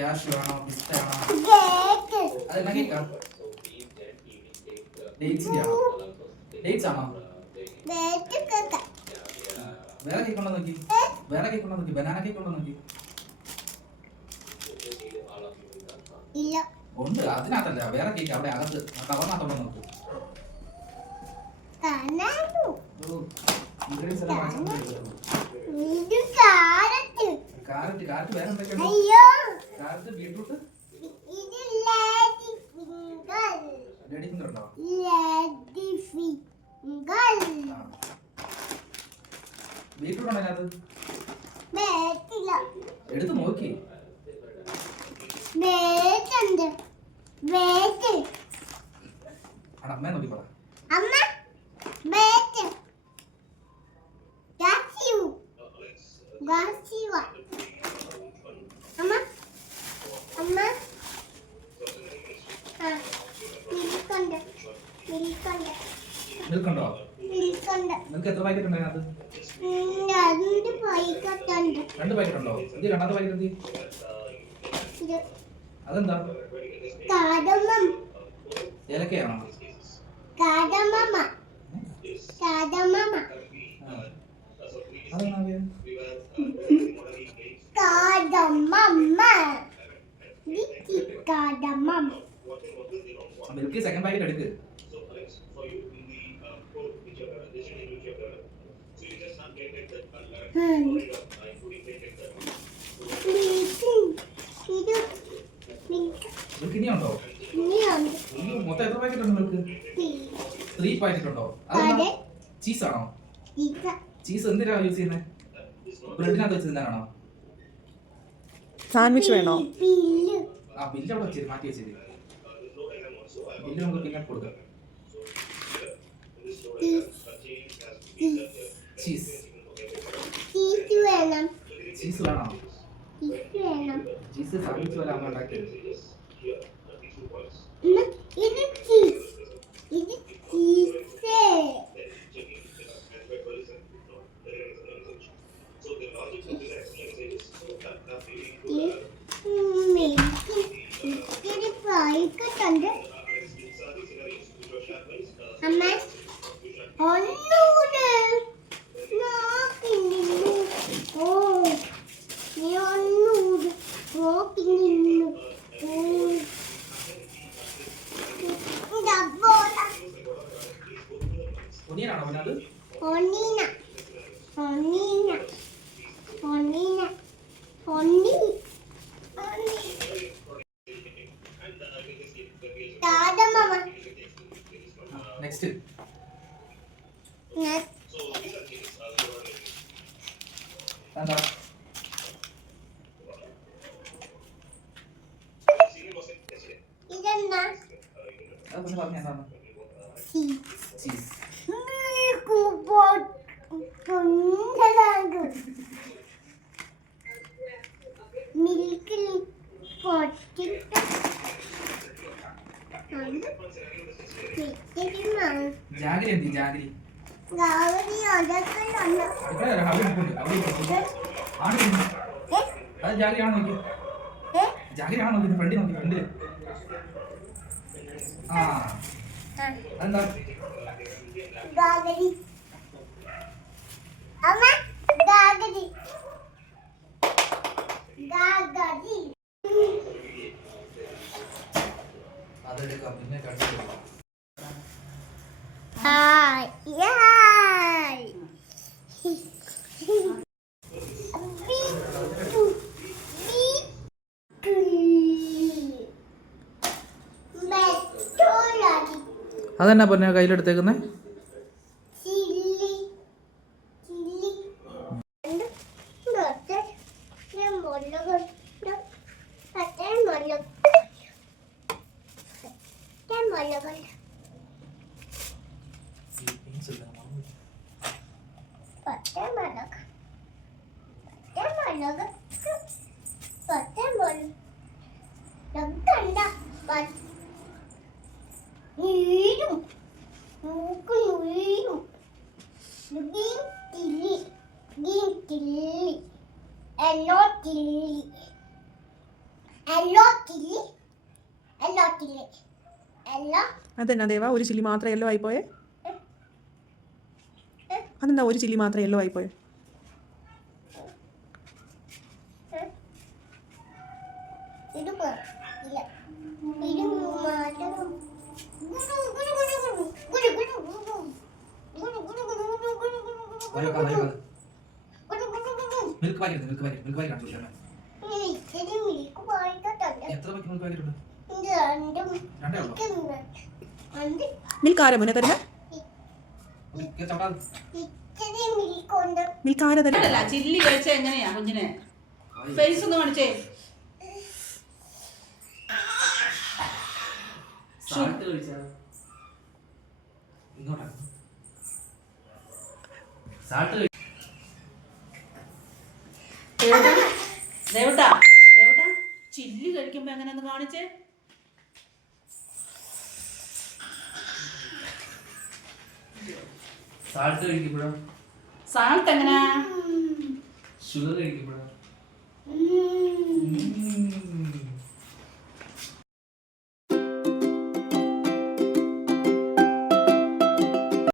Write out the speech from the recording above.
Cash വേണോ? പിസ്ത cake അതെന്നാ കേക്കാ ഡേറ്റ്സിന്റെ ആണോ? ഡേറ്റ്സ് ആണോ വേറെ കേക്ക് ഉണ്ടോ നോക്കി? വേറെ കേക്ക് ഉണ്ടോ നോക്കി? ബനാന കേക്ക് ഉണ്ടോ നോക്കി? ഉണ്ട്. അതിനകത്തല്ല. വേറെ കേക്ക് അവിടെ അകത്ത്. കവറിനകത്തുണ്ടോ നോക്ക് കാണാനു ഓ ഇൻഗ്രീഡിയൻസ് എല്ലാം വാങ്ങിച്ചിട്ടുണ്ട് ഇത് കാരറ്റ് കാരറ്റ് വേറെ എന്തൊക്കെയുണ്ട് അയ്യോ. Carrot beetroot? ലേഡി ഫിംഗർ ഉണ്ടോ? ബീട്രൂട്ട് ഉണ്ടോ അതിനകത്ത്? എടുത്ത് നോക്കി. അമ്മയെ നോക്കി പറ അമ്മ നിൽക്കണ്ടോ? നിനക്ക് എത്ര പാക്കറ്റ് ഉണ്ട് രണ്ട് രണ്ട് ഉണ്ട്. രണ്ട് പാക്കറ്റ് ഉണ്ടോ? ഇത് രണ്ടാമത്തെ പാക്കറ്റ് എന്തി? അതെന്താ? കാടമ്മം ഏലക്കയാണോ? കാടമ്മ കാടമ്മ ആ. അതെന്നാ ഇത്? കാടമ്മ ഇത് കാടമ്മ മിൽക്ക് സെക്കൻഡ് പാക്കറ്റ് എടുക്ക് Hmm. ഇത് മിൽക്ക് മിൽക്ക് ഇനിയുണ്ടോ മൊത്തം എത്ര പാക്കറ്റ് ഉണ്ട് മിൽക്ക് ത്രീ പാക്കറ്റ് ഉണ്ടോ? അതെ. ചീസ് ആണോ? ചീസ് എന്തിനാ യൂസ് ചെയ്യുന്നത് ബ്രെഡിനകത്ത് വെച്ച് തിന്നാനാണോ സാൻഡ്വിച്ച് വേണോ? ആ ബില്ല് അവിടെ മാറ്റി വെച്ചത് ബില്ല് നമുക്ക് പിന്നെ കൊടുക്കാം. ചീസ് ചീസ് വേണം ചീസ് വേണോ ചീസ് വേണം ചീസ് സാൻഡ്വിച്ച് പോലെ അമ്മ ഉണ്ടാക്കിയത് ഇത് ചീസ് ഇത് ചീസ് ഇത്തിരി പായിക്കട്ടുണ്ട് ഒനിയനാണോ പിന്നെ അത് ഒന്നീന ഒന്നീന ഒന്നീന ഒന്നി നെക്സ്റ്റ് എന്താ? ഇതെന്നാ അത് പറഞ്ഞ എന്താണ് ചീസ് ചീസ് മിൽക്കിൽ ജാഗരി എന്തി? ജാഗരി. ഇരിപ്പുണ്ട്. ആണ് നോക്കി ഏ ജാഗരിയാണോ നോക്കി ഫ്രണ്ടിൽ നോക്കി ഫ്രണ്ടിൽ ആ. അതെന്താ? അതെന്നാ പറഞ്ഞ കയ്യിലെടുത്തേക്കുന്നേ? ചില്ലി കിള്ളി എല്ലോ കിള്ളി എല്ലോ കിള്ളി എല്ലോ കിള്ളി എല്ലോ അതെന്നാ ദേവ ഒരു ചില്ലി മാത്രം എല്ലോ ആയിപ്പോയേ അതെന്താ ഒരു ചില്ലി മാത്രം എല്ലോ ആയിപ്പോയേ Olha o canal, olha o canal. Milk packet milk packet milk packet ആണ് എത്ര മിൽക്ക് പാക്കറ്റ് ഉണ്ട് രണ്ടേ ഉള്ളൂ? മിൽക്ക് ആരാ മുന്നേ തരുന്നത് മിൽക്ക് ആരാ തരുന്നത് ചില്ലി കഴിച്ച എങ്ങനെയാ കുഞ്ഞിനെ? ഫേസ് ഒന്ന് കാണിച്ചേ. സാൾട്ട് കഴിച്ചാ ദേവട്ടാ. ദേവട്ടാ ദേവട്ടാ ചില്ലി കഴിക്കുമ്പോ എങ്ങനെ ഒന്ന് കാണിച്ചേ? സാൾട്ട് കഴിക്കുമ്പോഴോ? സാൾട്ട് എങ്ങനെയാ ഷുഗർ കഴിക്കുമ്പോഴോ.